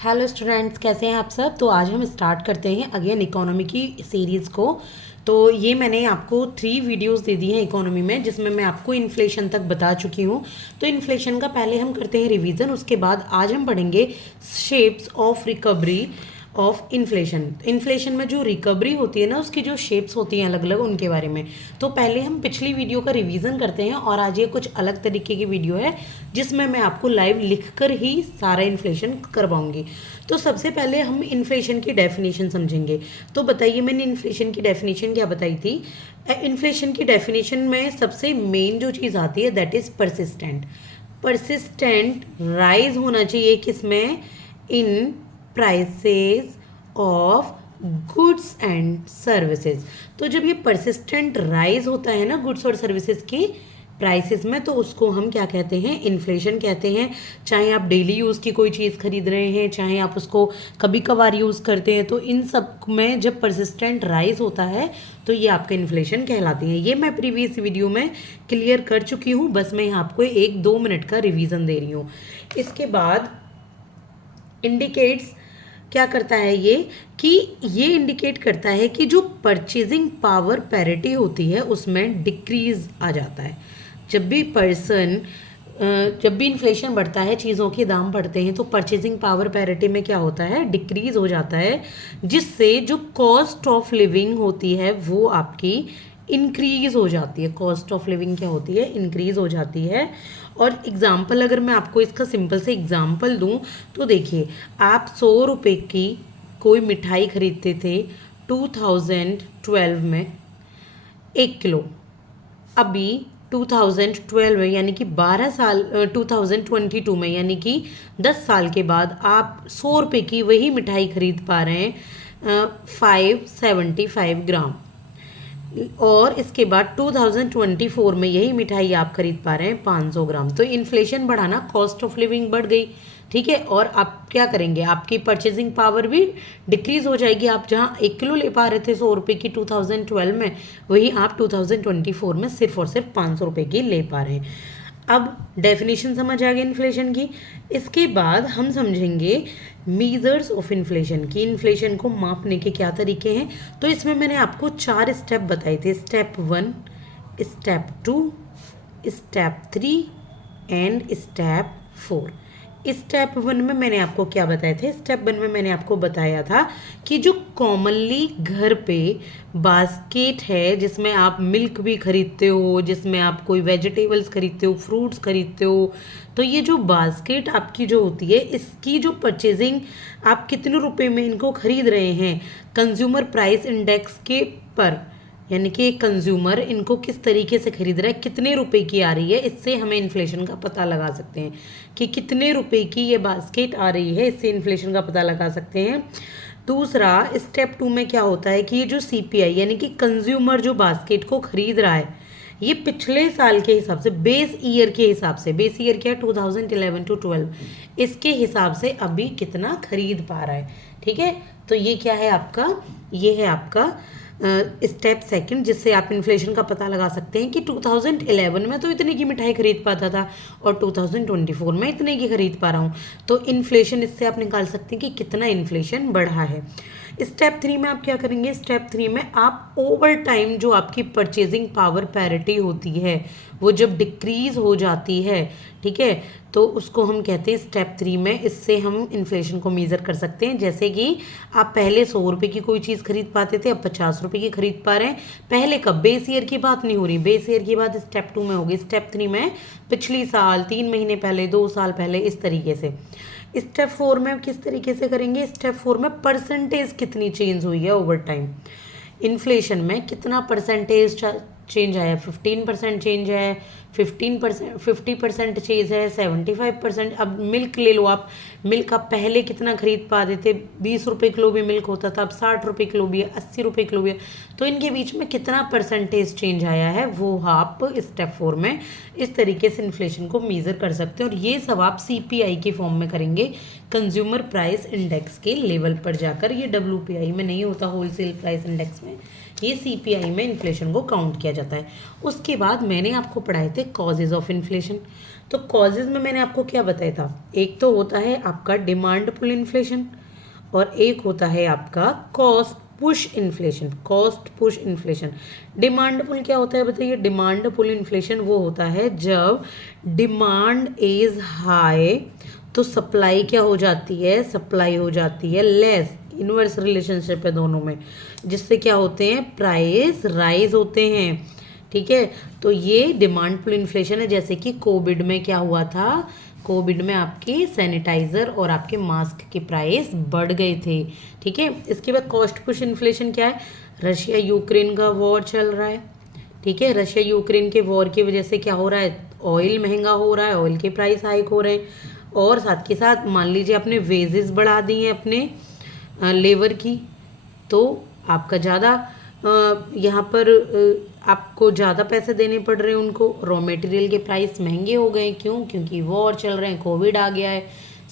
Hello students, कैसे हैं आप सब। तो आज हम स्टार्ट करते हैं अगेन इकोनॉमी की सीरीज़ को। तो ये मैंने आपको 3 वीडियोस दे दी हैं इकोनॉमी में, जिसमें मैं आपको इन्फ्लेशन तक बता चुकी हूँ। तो इन्फ्लेशन का पहले हम करते हैं रिवीजन, उसके बाद आज हम पढ़ेंगे shapes of recovery of inflation. Inflation में जो रिकवरी होती है ना, उसकी जो शेप्स होती हैं अलग अलग, उनके बारे में। तो पहले हम पिछली वीडियो का रिवीजन करते हैं, और आज ये कुछ अलग तरीके की वीडियो है जिसमें मैं आपको लाइव लिखकर ही सारा इन्फ्लेशन करवाऊंगी। तो सबसे पहले हम इन्फ्लेशन की डेफिनेशन समझेंगे। तो बताइए, मैंने इन्फ्लेशन की डेफिनेशन क्या बताई थी। इन्फ्लेशन की डेफिनेशन में सबसे मेन जो चीज़ आती है that is persistent. Persistent rise होना चाहिए किसमें, इन prices of goods and services. तो जब ये परसिस्टेंट राइज होता है ना गुड्स और सर्विसेज की प्राइसेस में, तो उसको हम क्या कहते हैं, इन्फ्लेशन कहते हैं। चाहे आप डेली यूज़ की कोई चीज़ खरीद रहे हैं, चाहे आप उसको कभी कभार यूज़ करते हैं, तो इन सब में जब परसिस्टेंट राइज होता है तो ये आपका इन्फ्लेशन कहलाती है। ये मैं प्रीवियस वीडियो में क्लियर कर चुकी हूँ, बस मैं यहाँ आपको 1-2 मिनट का रिवीजन दे रही हूँ। इसके बाद इंडिकेट्स क्या करता है ये, कि ये इंडिकेट करता है कि जो परचेजिंग पावर पैरिटी होती है उसमें डिक्रीज आ जाता है। जब भी जब भी इन्फ्लेशन बढ़ता है, चीज़ों के दाम बढ़ते हैं, तो परचेजिंग पावर पैरिटी में क्या होता है, डिक्रीज हो जाता है, जिससे जो कॉस्ट ऑफ लिविंग होती है वो आपकी इंक्रीज हो जाती है। कॉस्ट ऑफ लिविंग क्या होती है, इंक्रीज हो जाती है। और एग्जाम्पल अगर मैं आपको इसका सिंपल से एग्जाम्पल दूं, तो देखिए, आप 100 रुपये की कोई मिठाई खरीदते थे 2012 में 1 किलो। अभी 2012 में, यानी कि 12 साल 2022 में, यानी कि 10 साल के बाद आप 100 रुपये की वही मिठाई खरीद पा रहे हैं 575 ग्राम। और इसके बाद 2024 में यही मिठाई आप खरीद पा रहे हैं 500 ग्राम। तो इन्फ्लेशन बढ़ा ना, कॉस्ट ऑफ लिविंग बढ़ गई, ठीक है। और आप क्या करेंगे, आपकी परचेजिंग पावर भी डिक्रीज हो जाएगी। आप जहाँ 1 किलो ले पा रहे थे 100 रुपये की 2012 में, वही आप 2024 में सिर्फ और सिर्फ 500 रुपये की ले पा रहे हैं। अब डेफिनेशन समझ आ गई इन्फ्लेशन की। इसके बाद हम समझेंगे मीजर्स ऑफ इन्फ्लेशन की, इन्फ्लेशन को मापने के क्या तरीके हैं। तो इसमें मैंने आपको 4 स्टेप बताए थे, step 1, step 2, step 3 and step 4। Step 1 में मैंने आपको क्या बताए थे, स्टेप 1 में मैंने आपको बताया था कि जो कॉमनली घर पे बास्केट है, जिसमें आप मिल्क भी खरीदते हो, जिसमें आप कोई वेजिटेबल्स खरीदते हो, फ्रूट्स खरीदते हो, तो ये जो बास्केट आपकी जो होती है, इसकी जो परचेजिंग आप कितने रुपए में इनको खरीद रहे हैं कंज्यूमर प्राइस इंडेक्स के पर, यानी कि कंज्यूमर इनको किस तरीके से खरीद रहा है, कितने रुपए की आ रही है, इससे हमें इन्फ्लेशन का पता लगा सकते हैं कि कितने रुपए की ये बास्केट आ रही है, इससे इन्फ्लेशन का पता लगा सकते हैं। दूसरा, स्टेप 2 में क्या होता है कि ये जो सीपीआई, यानी कि कंज्यूमर जो बास्केट को खरीद रहा है, ये पिछले साल के हिसाब से, बेस ईयर के हिसाब से, बेस ईयर क्या है 2011 to 12, इसके हिसाब से अभी कितना खरीद पा रहा है, ठीक है। तो ये क्या है आपका, ये है आपका स्टेप सेकंड, जिससे आप इन्फ्लेशन का पता लगा सकते हैं कि 2011 में तो इतने की मिठाई खरीद पाता था और 2024 में इतने की खरीद पा रहा हूँ। तो इन्फ्लेशन इससे आप निकाल सकते हैं कि कितना इन्फ्लेशन बढ़ा है। स्टेप 3 में आप क्या करेंगे, स्टेप 3 में आप ओवर टाइम जो आपकी परचेजिंग पावर पैरिटी होती है वो जब डिक्रीज हो जाती है, ठीक है, तो उसको हम कहते हैं स्टेप 3 में, इससे हम इन्फ्लेशन को मेज़र कर सकते हैं। जैसे कि आप पहले 100 रुपये की कोई चीज़ खरीद पाते थे, अब 50 रुपये की खरीद पा रहे हैं। पहले कब, बेस ईयर की बात नहीं हो रही, बेस ईयर की बात स्टेप 2 में होगी। स्टेप 3 में पिछली साल, 3 महीने पहले, 2 साल पहले, इस तरीके से। स्टेप 4 में किस तरीके से करेंगे, स्टेप 4 में परसेंटेज कितनी चेंज हुई है ओवर टाइम, इन्फ्लेशन में कितना परसेंटेज चेंज आया, 15% चेंज है, 15%, 50% चेंज है, 75%। अब मिल्क ले लो आप, मिल्क आप पहले कितना खरीद पाते थे, 20 रुपये किलो भी मिल्क होता था, अब 60 रुपये किलो भी है, 80 रुपये किलो भी है। तो इनके बीच में कितना परसेंटेज चेंज आया है, वो आप स्टेप 4 में इस तरीके से इन्फ्लेशन को मेज़र कर सकते हैं। और ये सब आप सीपीआई के फॉर्म में करेंगे, कंज्यूमर प्राइस इंडेक्स के लेवल पर जाकर। ये डब्ल्यूपीआई में नहीं होता, होलसेल प्राइस इंडेक्स में, ये सीपीआई में इन्फ्लेशन को काउंट किया जाता है। उसके बाद मैंने आपको पढ़ाए थे थे कॉजेज ऑफ इन्फ्लेशन। तो कॉजेज में मैंने आपको क्या बताया था, एक तो होता है आपका डिमांड पुल इन्फ्लेशन और एक होता है आपका cost push inflation. Cost push inflation, demand pull क्या होता है बताइए। डिमांड पुल इन्फ्लेशन वो होता है जब डिमांड इज हाई तो सप्लाई क्या हो जाती है, सप्लाई हो जाती है लेस। इनवर्स रिलेशनशिप है दोनों में, जिससे क्या होते हैं, प्राइस राइज होते हैं। ठीक है, तो ये डिमांड पुल इन्फ्लेशन है। जैसे कि कोविड में क्या हुआ था, कोविड में आपकी सैनिटाइजर और आपके मास्क की प्राइस बढ़ गए थे। ठीक है, इसके बाद कॉस्ट पुश इन्फ्लेशन क्या है, रशिया यूक्रेन का वॉर चल रहा है। ठीक है, रशिया यूक्रेन के वॉर की वजह से क्या हो रहा है, ऑयल महंगा हो रहा है, ऑयल के प्राइस हाइक हो रहे हैं। और साथ के साथ मान लीजिए आपने वेजेस बढ़ा दी हैं अपने लेबर की, तो आपका ज़्यादा यहाँ पर आपको ज़्यादा पैसे देने पड़ रहे हैं उनको। रॉ मटेरियल के प्राइस महंगे हो गए, क्यों, क्योंकि वॉर चल रहे हैं, कोविड आ गया है,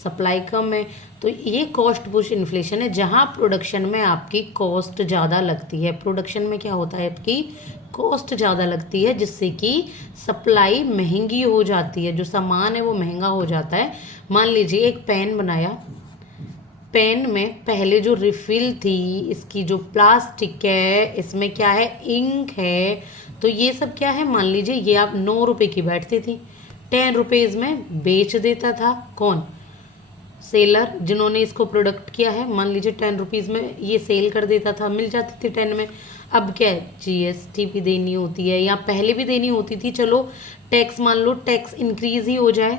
सप्लाई कम है। तो ये कॉस्ट पुश इन्फ्लेशन है, जहाँ प्रोडक्शन में आपकी कॉस्ट ज़्यादा लगती है। प्रोडक्शन में क्या होता है, आपकी कॉस्ट ज़्यादा लगती है, जिससे कि सप्लाई महंगी हो जाती है, जो सामान है वो महंगा हो जाता है। मान लीजिए एक पेन बनाया, पेन में पहले जो रिफिल थी, इसकी जो प्लास्टिक है, इसमें क्या है, इंक है, तो ये सब क्या है, मान लीजिए ये आप 9 रुपए की बैठती थी, 10 रुपीज़ में बेच देता था कौन, सेलर, जिन्होंने इसको प्रोडक्ट किया है। मान लीजिए 10 रुपीज़ में ये सेल कर देता था, मिल जाती थी 10 में। अब क्या है, जीएसटी भी देनी होती है, या पहले भी देनी होती थी, चलो टैक्स मान लो टैक्स इंक्रीज ही हो जाए,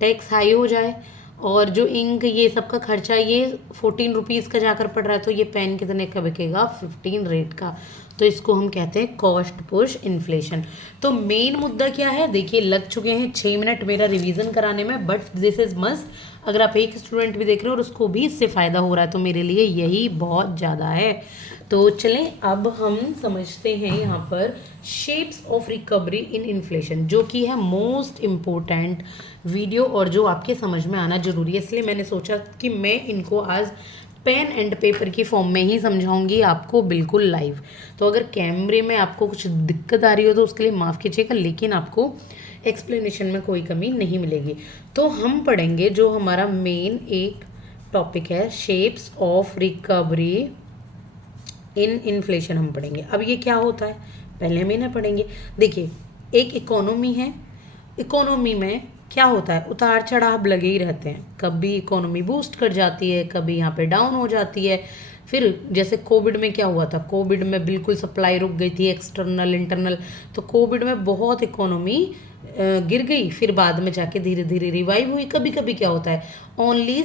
टैक्स हाई हो जाए, और जो इंक ये सब का खर्चा ये 14 रुपीज़ का जाकर पड़ रहा है, तो ये पेन कितने का बिकेगा, 15 रेट का। तो इसको हम कहते हैं कॉस्ट पुश इन्फ्लेशन। तो मेन मुद्दा क्या है, देखिए लग चुके हैं 6 मिनट मेरा रिवीजन कराने में, बट दिस इज मस्ट। अगर आप एक स्टूडेंट भी देख रहे हो और उसको भी इससे फ़ायदा हो रहा है, तो मेरे लिए यही बहुत ज़्यादा है। तो चलें अब हम समझते हैं यहाँ पर shapes of recovery in inflation, जो कि है मोस्ट इम्पोर्टेंट वीडियो और जो आपके समझ में आना जरूरी है। इसलिए मैंने सोचा कि मैं इनको आज पेन एंड पेपर की फॉर्म में ही समझाऊंगी आपको, बिल्कुल लाइव। तो अगर कैमरे में आपको कुछ दिक्कत आ रही हो तो उसके लिए माफ़ कीजिएगा, लेकिन आपको एक्सप्लेनेशन में कोई कमी नहीं मिलेगी। तो हम पढ़ेंगे जो हमारा मेन एक टॉपिक है, shapes of recovery in inflation हम पढ़ेंगे। अब ये क्या होता है, पहले हम इन्हें पढ़ेंगे। देखिए एक इकोनॉमी है, इकोनॉमी में क्या होता है, उतार चढ़ाव लगे ही रहते हैं। कभी इकोनॉमी बूस्ट कर जाती है, कभी यहाँ पे डाउन हो जाती है। फिर जैसे कोविड में क्या हुआ था, कोविड में बिल्कुल सप्लाई रुक गई थी, एक्सटर्नल इंटरनल, तो कोविड में बहुत इकोनॉमी गिर गई, फिर बाद में जाके धीरे धीरे रिवाइव हुई। कभी कभी क्या होता है, only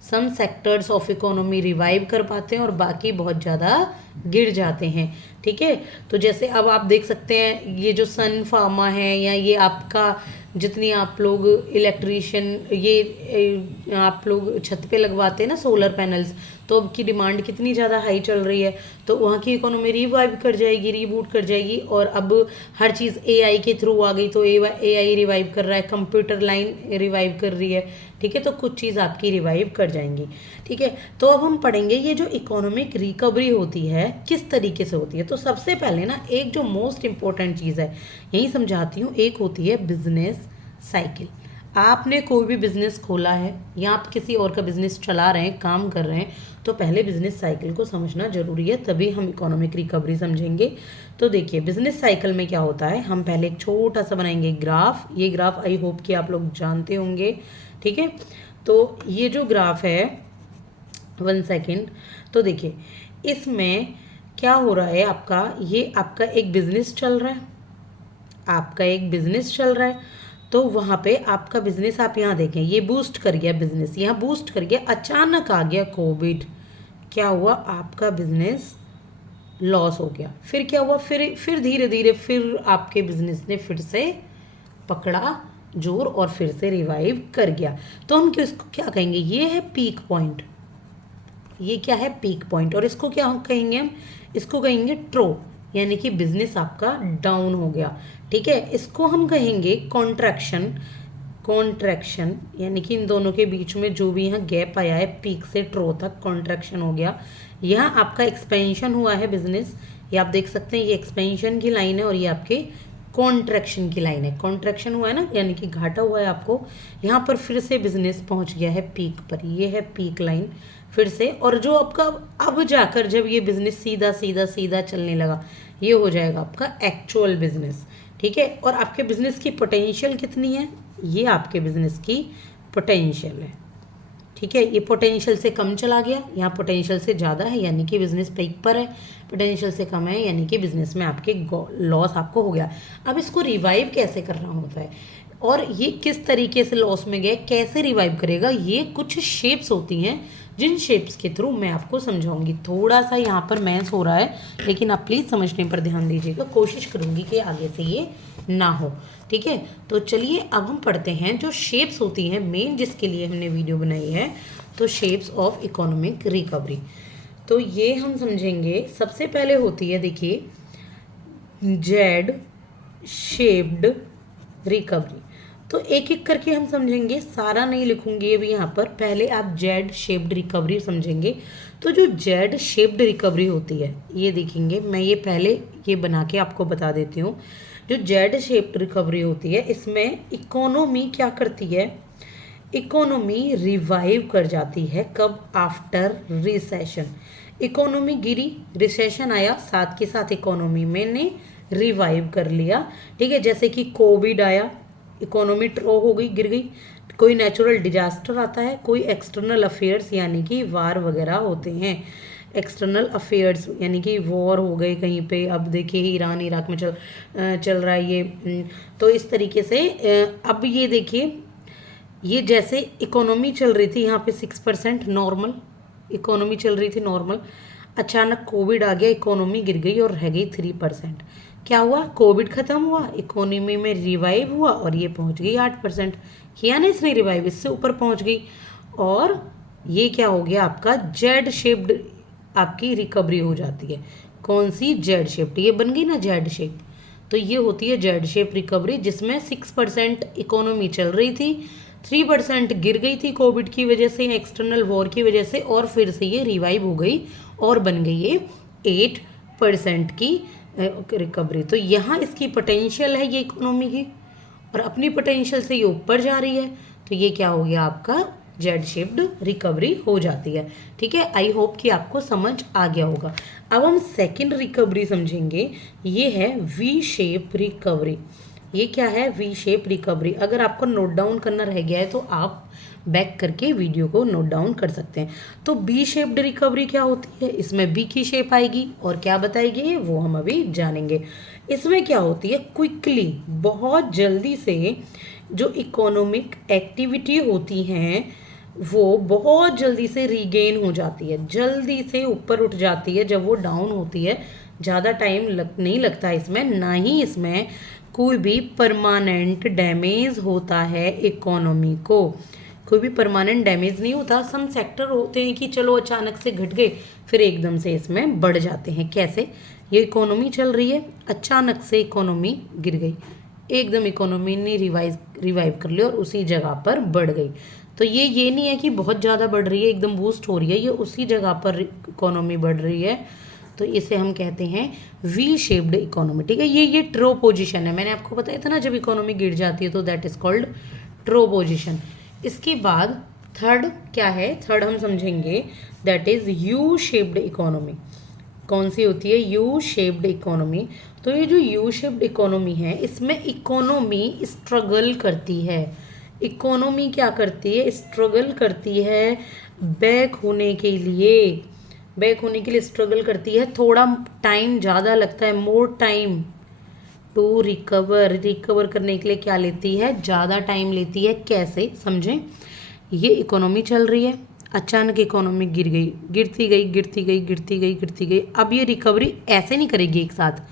some sectors of economy revive कर पाते हैं और बाकी बहुत ज़्यादा गिर जाते हैं। ठीक है, तो जैसे अब आप देख सकते हैं ये जो सन फार्मा है, या ये आपका जितनी आप लोग इलेक्ट्रिशियन, ये आप लोग छत पे लगवाते हैं ना सोलर पैनल्स, तो अब की डिमांड कितनी ज़्यादा हाई चल रही है, तो वहाँ की इकोनॉमी रिवाइव कर जाएगी, रीबूट कर जाएगी। और अब हर चीज़ एआई के थ्रू आ गई, तो एआई रिवाइव कर रहा है, कंप्यूटर लाइन रिवाइव कर रही है। ठीक है, तो कुछ चीज़ आपकी रिवाइव कर जाएंगी। ठीक है, तो अब हम पढ़ेंगे ये जो इकोनॉमिक रिकवरी होती है किस तरीके से होती है। तो सबसे पहले ना एक जो मोस्ट इम्पोर्टेंट चीज़ है यही समझाती हूँ, एक होती है बिजनेस साइकिल। आपने कोई भी बिजनेस खोला है या आप किसी और का बिजनेस चला रहे हैं, काम कर रहे हैं, तो पहले बिजनेस साइकिल को समझना जरूरी है, तभी हम इकोनॉमिक रिकवरी समझेंगे। तो देखिए बिजनेस साइकिल में क्या होता है, हम पहले एक छोटा सा बनाएंगे ग्राफ। ये ग्राफ आई होप कि आप लोग जानते होंगे। ठीक है, तो ये जो ग्राफ है, 1 सेकेंड, तो देखिए इसमें क्या हो रहा है, आपका ये आपका एक बिजनेस चल रहा है, आपका एक बिजनेस चल रहा है। तो वहाँ पे आपका बिजनेस, आप यहाँ देखें ये बूस्ट कर गया बिजनेस, यहाँ बूस्ट कर गया, अचानक आ गया कोविड, क्या हुआ, आपका बिजनेस लॉस हो गया। फिर क्या हुआ, फिर धीरे धीरे फिर आपके बिजनेस ने फिर से पकड़ा जोर और फिर से रिवाइव कर गया। तो हम इसको क्या कहेंगे, ये है पीक पॉइंट, ये क्या है, पीक पॉइंट। और इसको क्या कहेंगे हम, इसको कहेंगे ट्रो, यानी कि बिजनेस आपका डाउन हो गया। ठीक है, इसको हम कहेंगे कॉन्ट्रैक्शन, कॉन्ट्रैक्शन यानी कि इन दोनों के बीच में जो भी यहाँ गैप आया है पीक से ट्रो तक, कॉन्ट्रैक्शन हो गया। यहाँ आपका एक्सपेंशन हुआ है बिजनेस, ये आप देख सकते हैं, ये एक्सपेंशन की लाइन है और ये आपके कॉन्ट्रैक्शन की लाइन है, कॉन्ट्रैक्शन हुआ है ना, यानी कि घाटा हुआ है आपको। यहाँ पर फिर से बिजनेस पहुँच गया है पीक पर, ये है पीक लाइन फिर से। और जो आपका अब जाकर जब ये बिजनेस सीधा सीधा सीधा चलने लगा, ये हो जाएगा आपका एक्चुअल बिजनेस, ठीक है। और आपके बिजनेस की पोटेंशियल कितनी है, ये आपके बिजनेस की पोटेंशियल है, ठीक है। ये पोटेंशियल से कम चला गया, यहाँ पोटेंशियल से ज़्यादा है यानी कि बिजनेस पीक पर है, पोटेंशियल से कम है यानी कि बिजनेस में आपके लॉस आपको हो गया। अब इसको रिवाइव कैसे करना होता है और ये किस तरीके से लॉस में गए, कैसे रिवाइव करेगा, ये कुछ शेप्स होती हैं जिन शेप्स के थ्रू मैं आपको समझाऊंगी। थोड़ा सा यहाँ पर मैथ्स हो रहा है, लेकिन आप प्लीज़ समझने पर ध्यान दीजिएगा, कोशिश करूँगी कि आगे से ये ना हो, ठीक है। तो चलिए अब हम पढ़ते हैं जो शेप्स होती हैं मेन जिसके लिए हमने वीडियो बनाई है, तो शेप्स ऑफ इकोनॉमिक रिकवरी। तो ये हम समझेंगे, सबसे पहले होती है देखिए जेड शेप्ड रिकवरी। तो एक एक करके हम समझेंगे, सारा नहीं लिखूंगी अभी यहाँ पर, पहले आप जेड शेप्ड रिकवरी समझेंगे। तो जो जेड शेप्ड रिकवरी होती है ये देखेंगे, मैं ये पहले ये बना के आपको बता देती हूँ। जो जेड शेप्ड रिकवरी होती है इसमें इकोनॉमी क्या करती है, इकोनॉमी रिवाइव कर जाती है, कब, आफ्टर रिसेशन। इकोनॉमी गिरी, रिसेशन आया, साथ के साथ इकोनॉमी मैंने रिवाइव कर लिया, ठीक है। जैसे कि कोविड आया, इकोनॉमी ट्रो हो गई, गिर गई। कोई नेचुरल डिजास्टर आता है, कोई एक्सटर्नल अफेयर्स यानी कि वार वगैरह होते हैं, एक्सटर्नल अफेयर्स यानी कि वॉर हो गए कहीं पे। अब देखिए ईरान इराक में चल रहा है ये, तो इस तरीके से अब ये देखिए, ये जैसे इकोनॉमी चल रही थी यहाँ पे 6% नॉर्मल इकोनॉमी चल रही थी नॉर्मल, अचानक कोविड आ गया, इकोनॉमी गिर गई और रह गई 3%। क्या हुआ, कोविड खत्म हुआ, इकोनॉमी में रिवाइव हुआ और ये पहुंच गई 8%। किया ना इसने रिवाइव, इससे ऊपर पहुंच गई, और ये क्या हो गया आपका जेड शेप्ड आपकी रिकवरी हो जाती है। कौन सी, जेड शेप्ड, ये बन गई ना जेड शेप। तो ये होती है जेड शेप रिकवरी, जिसमें 6% इकोनॉमी चल रही थी, 3% गिर गई थी कोविड की वजह से, एक्सटर्नल वॉर की वजह से, और फिर से ये रिवाइव हो गई और बन गई ये 8% की रिकवरी। तो यहाँ इसकी पोटेंशियल है ये इकोनॉमी की, और अपनी पोटेंशियल से ये ऊपर जा रही है, तो ये क्या हो गया आपका जेड शेप्ड रिकवरी हो जाती है, ठीक है। आई होप कि आपको समझ आ गया होगा। अब हम सेकंड रिकवरी समझेंगे, ये है वी शेप रिकवरी। ये क्या है, वी शेप रिकवरी। अगर आपको नोट डाउन करना रह गया है तो आप बैक करके वीडियो को नोट डाउन कर सकते हैं। तो बी शेप्ड रिकवरी क्या होती है, इसमें बी की शेप आएगी और क्या बताएगी वो हम अभी जानेंगे। इसमें क्या होती है, क्विकली, बहुत जल्दी से जो इकोनॉमिक एक्टिविटी होती हैं वो बहुत जल्दी से रीगेन हो जाती है, जल्दी से ऊपर उठ जाती है। जब वो डाउन होती है ज़्यादा टाइम नहीं लगता इसमें, ना ही इसमें कोई भी परमानेंट डैमेज होता है इकोनॉमी को, कोई भी परमानेंट डैमेज नहीं होता। सम सेक्टर होते हैं कि चलो अचानक से घट गए फिर एकदम से इसमें बढ़ जाते हैं। कैसे, ये इकोनॉमी चल रही है, अचानक से इकोनॉमी गिर गई, एकदम इकोनॉमी ने रिवाइव कर लिया और उसी जगह पर बढ़ गई। तो ये नहीं है कि बहुत ज़्यादा बढ़ रही है, एकदम बूस्ट हो रही है, ये उसी जगह पर इकोनॉमी बढ़ रही है। तो इसे हम कहते हैं वी शेप्ड इकोनॉमी, ठीक है। ये ट्रो पोजीशन है, मैंने आपको बताया था ना जब इकोनॉमी गिर जाती है तो दैट इज कॉल्ड ट्रो पोजीशन। इसके बाद थर्ड क्या है, थर्ड हम समझेंगे that is U shaped economy. कौन सी होती है, यू शेप्ड इकोनॉमी। तो ये जो यू शेप्ड इकोनॉमी है इसमें इकोनॉमी स्ट्रगल करती है, इकोनॉमी क्या करती है, स्ट्रगल करती है बैक होने के लिए, बैक होने के लिए स्ट्रगल करती है। थोड़ा टाइम ज़्यादा लगता है, मोर टाइम टू रिकवर करने के लिए क्या लेती है, ज़्यादा टाइम लेती है। कैसे समझें, ये इकोनॉमी चल रही है, अचानक इकोनॉमी गिर गई, गिरती गई गिरती गई गिरती गई गिरती गई। अब ये रिकवरी ऐसे नहीं करेगी एक साथ,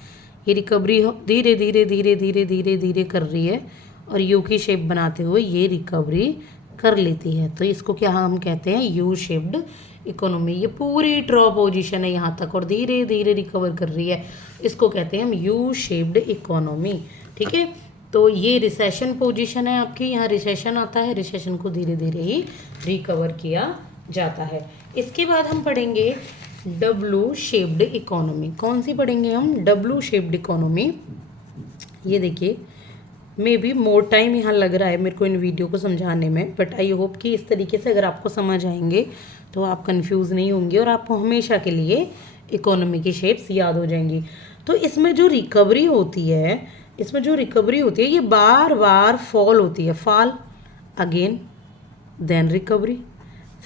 ये रिकवरी धीरे धीरे धीरे धीरे धीरे धीरे कर रही है और यू की शेप बनाते हुए ये रिकवरी कर लेती है। तो इसको क्या हम कहते हैं, यू शेप्ड इकोनॉमी। ये पूरी ड्रॉ पोजीशन है यहाँ तक और धीरे धीरे रिकवर कर रही है, इसको कहते हैं हम यू शेप्ड इकोनॉमी, ठीक है। तो ये रिसेशन पोजीशन है आपकी, यहाँ रिसेशन आता है, रिसेशन को धीरे धीरे ही रिकवर किया जाता है। इसके बाद हम पढ़ेंगे डब्ल्यू शेप्ड इकोनॉमी। कौन सी पढ़ेंगे हम, डब्ल्यू शेप्ड इकोनॉमी। ये देखिए, मे बी मोर टाइम यहाँ लग रहा है मेरे को इन वीडियो को समझाने में, बट आई होप कि इस तरीके से अगर आपको समझ आएंगे तो आप कंफ्यूज नहीं होंगे और आपको हमेशा के लिए इकोनॉमी की शेप्स याद हो जाएंगी। तो इसमें जो रिकवरी होती है, ये बार बार फॉल होती है, फॉल अगेन देन रिकवरी,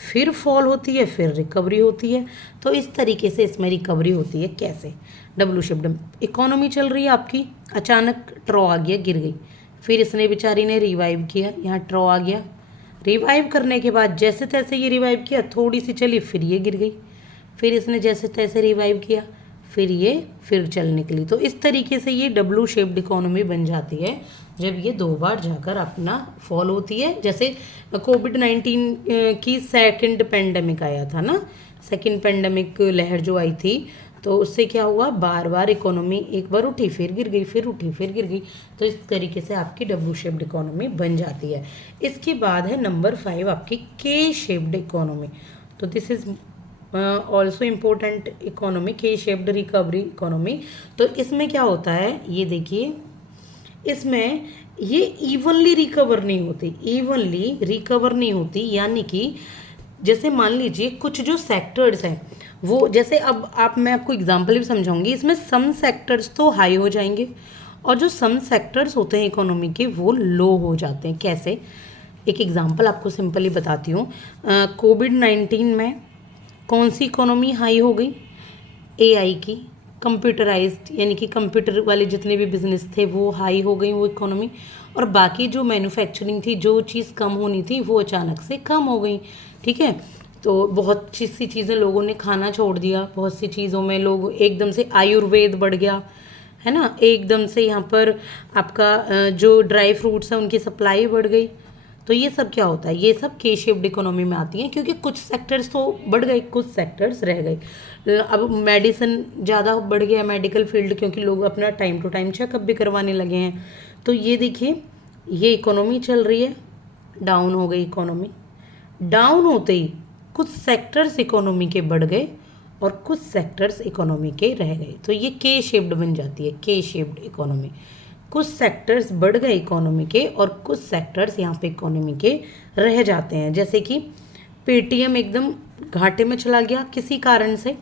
फिर फॉल होती है, फिर रिकवरी होती है। तो इस तरीके से इसमें रिकवरी होती है। कैसे? डब्ल्यू शिफ्ट, इकोनॉमी चल रही है आपकी, अचानक ट्रॉ आ गया, गिर गई, फिर इसने बेचारी ने रिवाइव किया, यहाँ ट्रॉ आ गया, रिवाइव करने के बाद जैसे तैसे ये रिवाइव किया, थोड़ी सी चली, फिर ये गिर गई, फिर इसने जैसे तैसे रिवाइव किया, फिर चल निकली। तो इस तरीके से ये डब्ल्यू शेप्ड इकोनॉमी बन जाती है जब ये 2 बार जाकर अपना फॉल होती है। जैसे कोविड-19 की सेकंड पेंडेमिक आया था ना, सेकंड पेंडेमिक लहर जो आई थी, तो उससे क्या हुआ, बार बार इकोनॉमी एक बार उठी, फिर गिर गई, फिर उठी, फिर गिर गई। तो इस तरीके से आपकी डब्ल्यू शेप्ड इकोनॉमी बन जाती है। इसके बाद है नंबर 5 आपकी के शेप्ड इकोनॉमी। तो this is also important economy, के शेप्ड रिकवरी इकोनॉमी। तो इसमें क्या होता है, ये देखिए, इसमें ये इवनली रिकवर नहीं होती, यानी कि जैसे मान लीजिए कुछ जो सेक्टर्स हैं वो, जैसे अब मैं आपको एग्जांपल भी समझाऊंगी, इसमें सम सेक्टर्स तो हाई हो जाएंगे और जो सम सेक्टर्स होते हैं इकोनॉमी के वो लो हो जाते हैं। कैसे? एक एग्जांपल आपको सिंपली बताती हूँ। कोविड-19 में कौन सी इकोनॉमी हाई हो गई? एआई की, कंप्यूटराइज्ड, यानी कि कंप्यूटर वाले जितने भी बिजनेस थे वो हाई हो गई वो इकोनॉमी, और बाकी जो मैन्युफैक्चरिंग थी, जो चीज़ कम होनी थी वो अचानक से कम हो गई। ठीक है, तो बहुत सी चीज़ें लोगों ने खाना छोड़ दिया, बहुत सी चीज़ों में लोग एकदम से, आयुर्वेद बढ़ गया है ना, एकदम से यहाँ पर आपका जो ड्राई फ्रूट्स हैं उनकी सप्लाई बढ़ गई। तो ये सब क्या होता है, ये सब के शेप्ड इकोनॉमी में आती हैं, क्योंकि कुछ सेक्टर्स तो बढ़ गए, कुछ सेक्टर्स रह गए। अब मेडिसिन ज़्यादा बढ़ गया, मेडिकल फील्ड, क्योंकि लोग अपना टाइम टू टाइम चेकअप भी करवाने लगे हैं। तो ये देखिए, ये इकोनॉमी चल रही है, डाउन हो गई इकोनॉमी, डाउन होते ही कुछ सेक्टर्स इकोनॉमी के बढ़ गए और कुछ सेक्टर्स इकोनॉमी के रह गए। तो ये के शेप्ड बन जाती है, के शेप्ड इकोनॉमी। कुछ सेक्टर्स बढ़ गए इकोनॉमी के और कुछ सेक्टर्स यहाँ पे इकोनॉमी के रह जाते हैं। जैसे कि पेटीएम एकदम घाटे में चला गया किसी कारण से,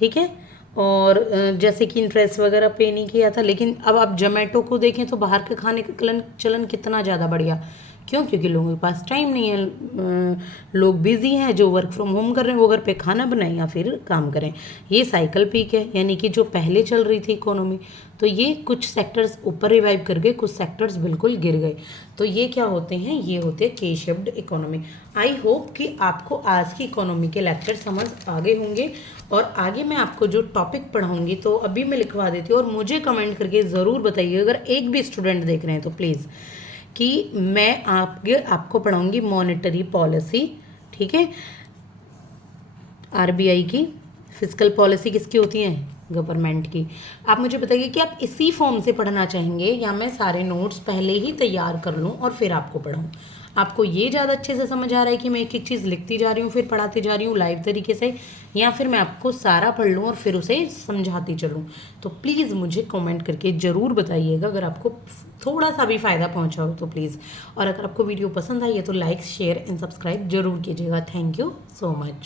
ठीक है, और जैसे कि इंटरेस्ट वगैरह पे नहीं किया था, लेकिन अब आप जोमेटो को देखें तो बाहर के खाने का चलन कितना ज़्यादा बढ़ गया। क्यों? क्योंकि लोगों के पास टाइम नहीं है, लोग बिजी हैं, जो वर्क फ्रॉम होम कर रहे हैं वो घर पे खाना बनाएं या फिर काम करें। ये साइकिल पीक है, यानी कि जो पहले चल रही थी इकोनॉमी, तो ये कुछ सेक्टर्स ऊपर रिवाइव कर गए, कुछ सेक्टर्स बिल्कुल गिर गए। तो ये क्या होते हैं, ये होते हैं के शेप्ड इकोनॉमी। आई होप कि आपको आज की इकोनॉमी के लेक्चर समझ आ गए होंगे, और आगे मैं आपको जो टॉपिक पढ़ाऊंगी तो अभी मैं लिखवा देती हूँ, और मुझे कमेंट करके ज़रूर बताइए, अगर एक भी स्टूडेंट देख रहे हैं तो प्लीज़, कि मैं आपको पढ़ाऊंगी मॉनेटरी पॉलिसी, ठीक है, आरबीआई की। फिजिकल पॉलिसी किसकी होती है? गवर्नमेंट की। आप मुझे बताइए कि आप इसी फॉर्म से पढ़ना चाहेंगे या मैं सारे नोट्स पहले ही तैयार कर लूँ और फिर आपको पढ़ाऊँ? आपको ये ज़्यादा अच्छे से समझ आ रहा है कि मैं एक एक चीज़ लिखती जा रही हूँ फिर पढ़ाती जा रही हूँ लाइव तरीके से, या फिर मैं आपको सारा पढ़ लूँ और फिर उसे समझाती चलूँ? तो प्लीज़ मुझे कमेंट करके ज़रूर बताइएगा, अगर आपको थोड़ा सा भी फ़ायदा पहुँचा हो तो प्लीज़। और अगर आपको वीडियो पसंद आई है तो लाइक, शेयर एंड सब्सक्राइब जरूर कीजिएगा। Thank you so much.